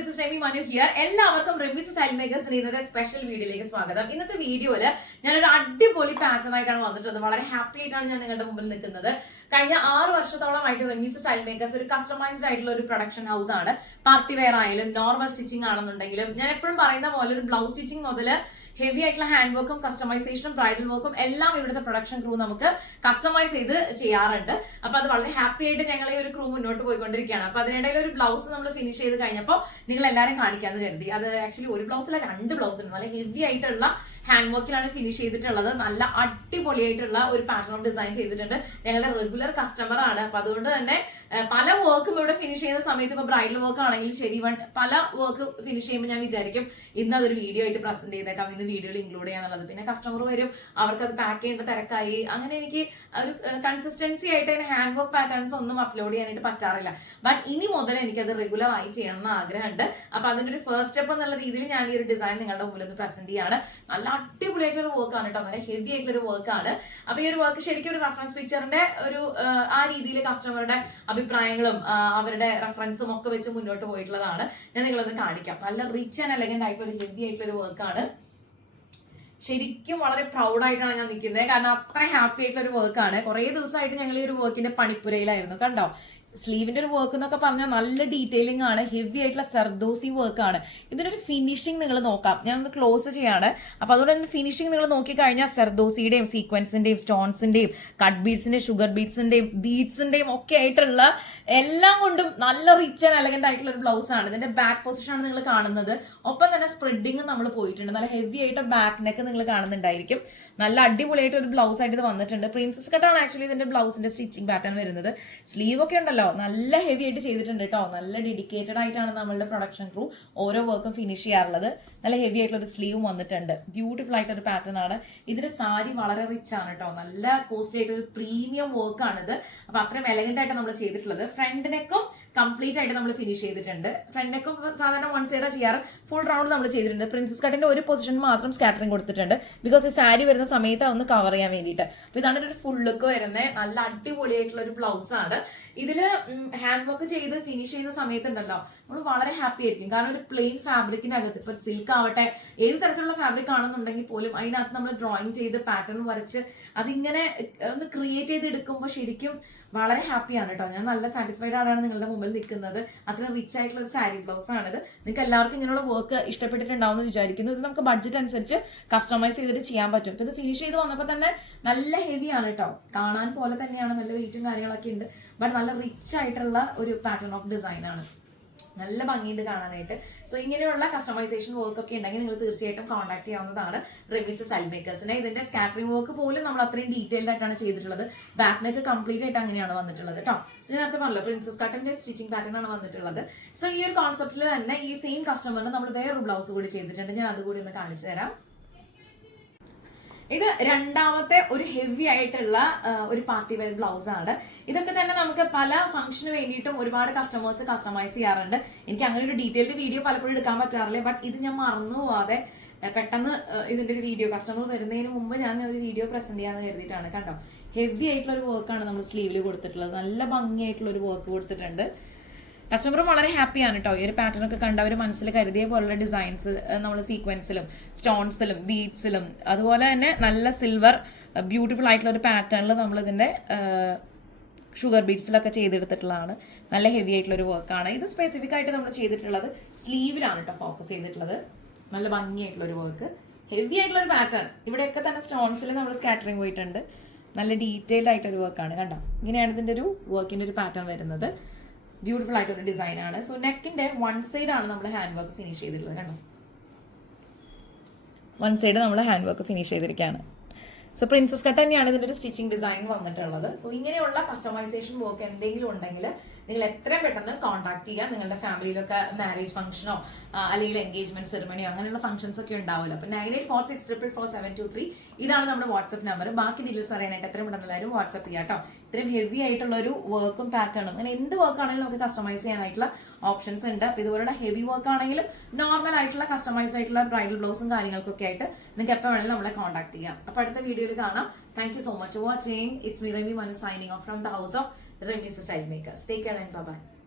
This is Remi Manu here. എല്ലാവർക്കും റെമിസ് style മേക്കേഴ്സിന്റെ ഇന്നത്തെ special വീഡിയോയിലേക്ക് സ്വാഗതം. ഇന്നത്തെ വീഡിയോയില് ഞാനൊരു അടിപൊളി പാറ്റേൺ ആയിട്ടാണ് വന്നിട്ടുള്ളത്. വളരെ ഹാപ്പി ആയിട്ടാണ് ഞാൻ നിങ്ങളുടെ മുമ്പിൽ നിൽക്കുന്നത്. കഴിഞ്ഞ 6 വർഷത്തോളമായിട്ട് റെമിസ് സ്റ്റൈൽ മേക്കേഴ്സ് ഒരു കസ്റ്റമൈസ്ഡ് ആയിട്ടുള്ള ഒരു പ്രൊഡക്ഷൻ ഹൗസ് ആണ്. പാർട്ടി വെയർ ആയാലും നോർമൽ സ്റ്റിച്ചിങ് ആണെന്നുണ്ടെങ്കിലും ഞാൻ എപ്പോഴും പറയുന്ന പോലെ ഒരു ബ്ലൗസ് സ്റ്റിച്ചിങ് മുതൽ ഹെവി ആയിട്ടുള്ള ഹാൻഡ് വർക്കും കസ്റ്റമൈസേഷനും ബ്രൈഡൽ വർക്കും എല്ലാം ഇവിടുത്തെ പ്രൊഡക്ഷൻ ക്രൂ നമുക്ക് കസ്റ്റമൈസ് ചെയ്ത് ചെയ്യാറുണ്ട്. അപ്പൊ അത് വളരെ ഹാപ്പി ആയിട്ട് ഞങ്ങൾ ഈ ഒരു ക്രൂ മുന്നോട്ട് പോയിക്കൊണ്ടിരിക്കുകയാണ്. അപ്പൊ അതിനിടയിൽ ഒരു ബ്ലൗസ് നമ്മൾ ഫിനിഷ് ചെയ്ത് കഴിഞ്ഞപ്പോൾ നിങ്ങൾ എല്ലാവരും കാണിക്കാന്ന് കരുതി. അത് ആക്ച്വലി ഒരു ബ്ലൗസിലെ 2 ബ്ലൗസ് ഉണ്ട്. നല്ല ഹെവി ആയിട്ടുള്ള ഹാൻഡ് വർക്കിലാണ് ഫിനിഷ് ചെയ്തിട്ടുള്ളത്. നല്ല അടിപൊളിയായിട്ടുള്ള ഒരു പാറ്റേൺ ഓഫ് ഡിസൈൻ ചെയ്തിട്ടുണ്ട്. ഞങ്ങളുടെ റെഗുലർ കസ്റ്റമർ ആണ്. അപ്പൊ അതുകൊണ്ട് തന്നെ പല വർക്കും ഇവിടെ ഫിനിഷ് ചെയ്യുന്ന സമയത്ത് ഇപ്പൊ ബ്രൈഡൽ വർക്ക് ആണെങ്കിലും ശരി, പല വർക്ക് ഫിനിഷ് ചെയ്യുമ്പോൾ ഞാൻ വിചാരിക്കും ഇന്ന് അതൊരു വീഡിയോ ആയിട്ട് പ്രസന്റ് ചെയ്തേക്കാം, ഇന്ന് വീഡിയോയിൽ ഇൻക്ലൂഡ് ചെയ്യാന്നുള്ളത്. പിന്നെ കസ്റ്റമർ വരും, അവർക്ക് അത് പാക്ക് ചെയ്യേണ്ട തിരക്കായി, അങ്ങനെ എനിക്ക് ഒരു കൺസിസ്റ്റൻസി ആയിട്ട് ഹാൻഡ് വർക്ക് പാറ്റേൺസ് ഒന്നും അപ്ലോഡ് ചെയ്യാനായിട്ട് പറ്റാറില്ല. ബട്ട് ഇനി മുതൽ എനിക്കത് റെഗുലർ ആയി ചെയ്യണം എന്ന് ആഗ്രഹമുണ്ട്. അപ്പൊ അതിന്റെ ഒരു ഫസ്റ്റ് സ്റ്റെപ്പ് എന്നുള്ള രീതിയിൽ ഞാൻ ഈ ഒരു ഡിസൈൻ നിങ്ങളുടെ മുമ്പിൽ ഒന്ന് പ്രസന്റ് ചെയ്യാണ്. നല്ല അടിപൊളിയായിട്ടുള്ള വർക്കാണ് കേട്ടോ, നല്ല ഹെവി ആയിട്ടുള്ള ഒരു വർക്കാണ്. അപ്പൊ ഈ ഒരു വർക്ക് ശരിക്കും ഒരു റെഫറൻസ് പിക്ചറിന്റെ ഒരു ആ രീതിയിൽ കസ്റ്റമറുടെ അഭിപ്രായങ്ങളും അവരുടെ റെഫറൻസും ഒക്കെ വെച്ച് മുന്നോട്ട് പോയിട്ടുള്ളതാണ്. ഞാൻ നിങ്ങളൊന്ന് കാണിക്കാം. നല്ല റിച്ച് ആൻഡ് എലഗന്റ് ആയിട്ടുള്ള ഒരു ഹെവി ആയിട്ടുള്ള ഒരു വർക്കാണ്. ശരിക്കും വളരെ പ്രൗഡ് ആയിട്ടാണ് ഞാൻ നിൽക്കുന്നത്, കാരണം അത്ര ഹാപ്പി ആയിട്ടുള്ള ഒരു വർക്കാണ്. കുറെ ദിവസമായിട്ട് ഞങ്ങൾ ഈ ഒരു വർക്കിന്റെ പണിപ്പുരയിലായിരുന്നു. കണ്ടോ, സ്ലീവിന്റെ ഒരു വർക്ക് എന്നൊക്കെ പറഞ്ഞാൽ നല്ല ഡീറ്റെയിലിംഗ് ആണ്, ഹെവി ആയിട്ടുള്ള സർദോസി വർക്ക് ആണ്. ഇതിനൊരു ഫിനിഷിംഗ് നിങ്ങൾ നോക്കാം. ഞാൻ ഒന്ന് ക്ലോസ് ചെയ്യാണ്. അപ്പൊ അതുകൊണ്ട് തന്നെ ഫിനിഷിംഗ് നിങ്ങൾ നോക്കിക്കഴിഞ്ഞാൽ സർദോസിയുടെയും സീക്വൻസിന്റെയും സ്റ്റോൺസിന്റെയും കട്ട് ബീഡ്സിന്റെയും ഷുഗർ ബീഡ്സിന്റെയും ബീഡ്സിന്റെയും ഒക്കെ ആയിട്ടുള്ള എല്ലാം കൊണ്ടും നല്ല റിച്ച് ആൻഡ് എലഗന്റ് ആയിട്ടുള്ള ഒരു ബ്ലൗസ് ആണ്. ഇതിന്റെ ബാക്ക് പൊസിഷൻ ആണ് നിങ്ങൾ കാണുന്നത്. ഒപ്പം തന്നെ സ്പ്രെഡിങ് നമ്മൾ പോയിട്ടുണ്ട്. നല്ല ഹെവി ആയിട്ട് ബാക്ക് നെക്ക് നിങ്ങൾ കാണുന്നുണ്ടായിരിക്കും. നല്ല അടിപൊളിയായിട്ട് ഒരു ബ്ലൗസ് ആയിട്ട് ഇത് വന്നിട്ടുണ്ട്. പ്രിൻസസ് കട്ടാണ് ആക്ച്വലി ഇതിന്റെ ബ്ലൗസിന്റെ സ്റ്റിച്ചിങ് പാറ്റേൺ വരുന്നത്. സ്ലീവ് ഒക്കെ ഉണ്ടല്ലോ നല്ല ഹെവി ആയിട്ട് ചെയ്തിട്ടുണ്ട് കേട്ടോ. നല്ല ഡെഡിക്കേറ്റഡ് ആയിട്ടാണ് നമ്മളുടെ പ്രൊഡക്ഷൻ ക്രൂ ഓരോ വർക്കും ഫിനിഷ് ചെയ്യാറുള്ളത്. നല്ല ഹെവി ആയിട്ടുള്ള ഒരു സ്ലീവ് വന്നിട്ടുണ്ട്. ബ്യൂട്ടിഫുൾ ആയിട്ടൊരു പാറ്റേൺ ആണ്. ഇതിന്റെ സാരി വളരെ റിച്ച് ആണ് കേട്ടോ. നല്ല കോസ്റ്റ്ലി ആയിട്ട് ഒരു പ്രീമിയം വർക്ക് ആണിത്. അപ്പൊ അത്രയും എലഗന്റ് ആയിട്ട് നമ്മൾ ചെയ്തിട്ടുള്ളത്. ഫ്രണ്ട് നെക്കും കംപ്ലീറ്റ് ആയിട്ട് നമ്മൾ ഫിനിഷ് ചെയ്തിട്ടുണ്ട്. ഫ്രണ്ട് നെക്കും സാധാരണ 1 സൈഡാ ചെയ്യാറ്, ഫുൾ റൗണ്ട് നമ്മൾ ചെയ്തിട്ടുണ്ട്. പ്രിൻസസ് കട്ടിന്റെ ഒരു പൊസിഷൻ മാത്രം സ്കാറ്ററിംഗ് കൊടുത്തിട്ടുണ്ട്, ബിക്കോസ് ഈ സാരി വരുന്ന സമയത്ത് ഒന്ന് കവർ ചെയ്യാൻ വേണ്ടിയിട്ട്. അപ്പൊ ഇതാണ് ഒരു ഫുൾ ലുക്ക് വരുന്നത്. നല്ല അടിപൊളിയായിട്ടുള്ള ഒരു ബ്ലൗസ് ആണ്. ഇതില് ഹാൻഡ് വർക്ക് ചെയ്ത് ഫിനിഷ് ചെയ്യുന്ന സമയത്തുണ്ടല്ലോ നമ്മൾ വളരെ ഹാപ്പി ആയിരിക്കും. കാരണം ഒരു പ്ലെയിൻ ഫാബ്രിക്കിന്റെ അകത്ത് ഇപ്പൊ സിൽക്ക് ആവട്ടെ, ഏത് തരത്തിലുള്ള ഫാബ്രിക് ആണെന്നുണ്ടെങ്കിൽ പോലും അതിനകത്ത് നമ്മൾ ഡ്രോയിങ് ചെയ്ത് പാറ്റേൺ വരച്ച് അതിങ്ങനെ ഒന്ന് ക്രിയേറ്റ് ചെയ്ത് എടുക്കുമ്പോൾ ശരിക്കും വളരെ ഹാപ്പിയാണ് കേട്ടോ. ഞാൻ നല്ല സാറ്റിസ്ഫൈഡ് ആണ് നിങ്ങളുടെ മുമ്പിൽ നിൽക്കുന്നത്. അത്ര റിച്ച് ആയിട്ടുള്ള ഒരു സാരി ബ്ലൗസ് ആണിത്. നിങ്ങൾക്ക് എല്ലാവർക്കും ഇങ്ങനെയുള്ള വർക്ക് ഇഷ്ടപ്പെട്ടിട്ടുണ്ടാവും എന്ന് വിചാരിക്കുന്നു. ഇത് നമുക്ക് ബഡ്ജറ്റ് അനുസരിച്ച് കസ്റ്റമൈസ് ചെയ്തിട്ട് ചെയ്യാൻ പറ്റും. ഇപ്പൊ ഇത് ഫിനിഷ് ചെയ്ത് വന്നപ്പോൾ തന്നെ നല്ല ഹെവി ആണ് കേട്ടോ. കാണാൻ പോലെ തന്നെയാണ്, നല്ല വെയിറ്റും കാര്യങ്ങളൊക്കെ ഉണ്ട്. ബട്ട് നല്ല റിച്ച് ആയിട്ടുള്ള ഒരു പാറ്റേൺ ഓഫ് ഡിസൈൻ ആണ്. നല്ല ഭംഗിയുണ്ട് കാണാനായിട്ട്. സോ ഇങ്ങനെയുള്ള കസ്റ്റമൈസേഷൻ വർക്ക് ഒക്കെ ഉണ്ടെങ്കിൽ നിങ്ങൾ തീർച്ചയായിട്ടും കോൺടാക്ട് ചെയ്യാവുന്നതാണ് റെമിസ് സ്റ്റൈൽ മേക്കേഴ്സിനെ. ഇതിന്റെ സ്കാറ്ററിംഗ് വർക്ക് പോലും നമ്മൾ അത്രയും ഡീറ്റെയിൽഡ് ആയിട്ടാണ് ചെയ്തിട്ടുള്ളത്. ബാക്ക് നെക്ക് കംപ്ലീറ്റ് ആയിട്ട് അങ്ങനെയാണ് വന്നിട്ടുള്ളത് കേട്ടോ. സോ ഞാൻ നേരത്തെ പറഞ്ഞല്ലോ പ്രിൻസസ് കട്ടിന്റെ സ്റ്റിച്ചിങ് പാറ്റേൺ ആണ് വന്നിട്ടുള്ളത്. സോ ഈ ഒരു കോൺസെപ്റ്റിൽ തന്നെ ഈ സെയിം കസ്റ്റമറിന് നമ്മൾ വേറൊരു ബ്ലൗസ് കൂടി ചെയ്തിട്ടുണ്ട്. ഞാൻ അതുകൂടി ഒന്ന് കാണിച്ചു തരാം. ഇത് രണ്ടാമത്തെ ഒരു ഹെവി ആയിട്ടുള്ള ഒരു പാർട്ടി വെയർ ബ്ലൗസ് ആണ്. ഇതൊക്കെ തന്നെ നമുക്ക് പല ഫംഗ്ഷന് വേണ്ടിയിട്ടും ഒരുപാട് കസ്റ്റമേഴ്സ് കസ്റ്റമൈസ് ചെയ്യാറുണ്ട്. എനിക്ക് അങ്ങനെ ഒരു ഡീറ്റെയിൽഡ് വീഡിയോ പലപ്പോഴും എടുക്കാൻ പറ്റാറില്ല. ബട്ട് ഇത് ഞാൻ മറന്നു പോവാതെ പെട്ടെന്ന് ഇതിന്റെ ഒരു വീഡിയോ കസ്റ്റമർ വരുന്നതിന് മുമ്പ് ഞാൻ ഒരു വീഡിയോ പ്രസന്റ് ചെയ്യാന്ന് കരുതിയിട്ടാണ്. കണ്ടോ, ഹെവി ആയിട്ടുള്ള ഒരു വർക്കാണ് നമ്മൾ സ്ലീവിൽ കൊടുത്തിട്ടുള്ളത്. നല്ല ഭംഗിയായിട്ടുള്ള ഒരു വർക്ക് കൊടുത്തിട്ടുണ്ട്. കസ്റ്റമറും വളരെ ഹാപ്പിയാണ് കേട്ടോ. ഈ ഒരു പാറ്റേൺ ഒക്കെ കണ്ട് അവർ മനസ്സിൽ കരുതിയ പോലുള്ള ഡിസൈൻസ് നമ്മൾ സീക്വൻസിലും സ്റ്റോൺസിലും ബീഡ്സിലും അതുപോലെ തന്നെ നല്ല സിൽവർ ബ്യൂട്ടിഫുൾ ആയിട്ടുള്ള ഒരു പാറ്റേണിൽ നമ്മൾ ഇതിന്റെ ഷുഗർ ബീഡ്സിലൊക്കെ ചെയ്തെടുത്തിട്ടുള്ളതാണ്. നല്ല ഹെവി ആയിട്ടുള്ള ഒരു വർക്കാണ്. ഇത് സ്പെസിഫിക് ആയിട്ട് നമ്മൾ ചെയ്തിട്ടുള്ളത് സ്ലീവിലാണ് കേട്ടോ ഫോക്കസ് ചെയ്തിട്ടുള്ളത്. നല്ല ഭംഗിയായിട്ടുള്ള ഒരു വർക്ക്, ഹെവി ആയിട്ടുള്ള ഒരു പാറ്റേൺ. ഇവിടെയൊക്കെ തന്നെ സ്റ്റോൺസിൽ നമ്മൾ സ്കാറ്ററിങ് പോയിട്ടുണ്ട്. നല്ല ഡീറ്റെയിൽഡ് ആയിട്ടൊരു വർക്കാണ്. കണ്ടോ, ഇങ്ങനെയാണ് ഇതിന്റെ ഒരു വർക്കിന്റെ ഒരു പാറ്റേൺ വരുന്നത്. ബ്യൂട്ടിഫുൾ ആയിട്ടൊരു ഡിസൈൻ ആണ്. സോ നെക്കിന്റെ 1 സൈഡ് ആണ് നമ്മൾ ഹാൻഡ് വർക്ക് ഫിനിഷ് ചെയ്തിട്ടുള്ളത്. കണ്ടോ, 1 സൈഡ് നമ്മൾ ഹാൻഡ് വർക്ക് ഫിനിഷ് ചെയ്തിരിക്കുകയാണ്. സോ പ്രിൻസസ് കട്ട് തന്നെയാണ് ഇതിന്റെ ഒരു സ്റ്റിച്ചിങ് ഡിസൈൻ വന്നിട്ടുള്ളത്. സോ ഇങ്ങനെയുള്ള കസ്റ്റമൈസേഷൻ വർക്ക് എന്തെങ്കിലും ഉണ്ടെങ്കിൽ നിങ്ങൾ എത്രയും പെട്ടെന്ന് കോൺടാക്ട് ചെയ്യുക. നിങ്ങളുടെ ഫാമിലിയിലൊക്കെ മാരേജ് ഫംഗ്ഷനോ അല്ലെങ്കിൽ എൻഗേജ്മെന്റ് സെറിമണിയോ അങ്ങനെയുള്ള ഫംഗ്ഷൻസ് ഒക്കെ ഉണ്ടാവുമല്ലോ. അപ്പോൾ 9846444723 ഇതാണ് നമ്മുടെ വാട്സ്ആപ്പ് നമ്പർ. ബാക്കി ഡീറ്റെയിൽസ് അറിയാനായിട്ട് എത്രയും പെട്ടെന്ന് എല്ലാവരും വാട്സ്ആപ്പ് ചെയ്യാം കേട്ടോ. ഇത്രയും ഹെവി ആയിട്ടുള്ള ഒരു വർക്കും പാറ്റേണും അങ്ങനെ എന്ത് വർക്ക് ആണെങ്കിലും നമുക്ക് കസ്റ്റമൈസ് ചെയ്യാനായിട്ടുള്ള ഓപ്ഷൻസ് ഉണ്ട്. അപ്പോൾ ഇതുപോലുള്ള ഹെവി വർക്ക് ആണെങ്കിലും നോർമൽ ആയിട്ടുള്ള കസ്റ്റമൈസ് ആയിട്ടുള്ള ബ്രൈഡൽ ബ്ലൗസും കാര്യങ്ങൾക്കൊക്കെ ആയിട്ട് നിങ്ങൾക്ക് എപ്പോൾ വേണമെങ്കിലും നമ്മളെ കോൺടാക്ട് ചെയ്യാം. അപ്പോൾ അടുത്ത വീഡിയോയിൽ കാണാം. Thank you so much for watching. It's me Remi Manu signing off from the house of Remis Style Makers. Take care and bye-bye.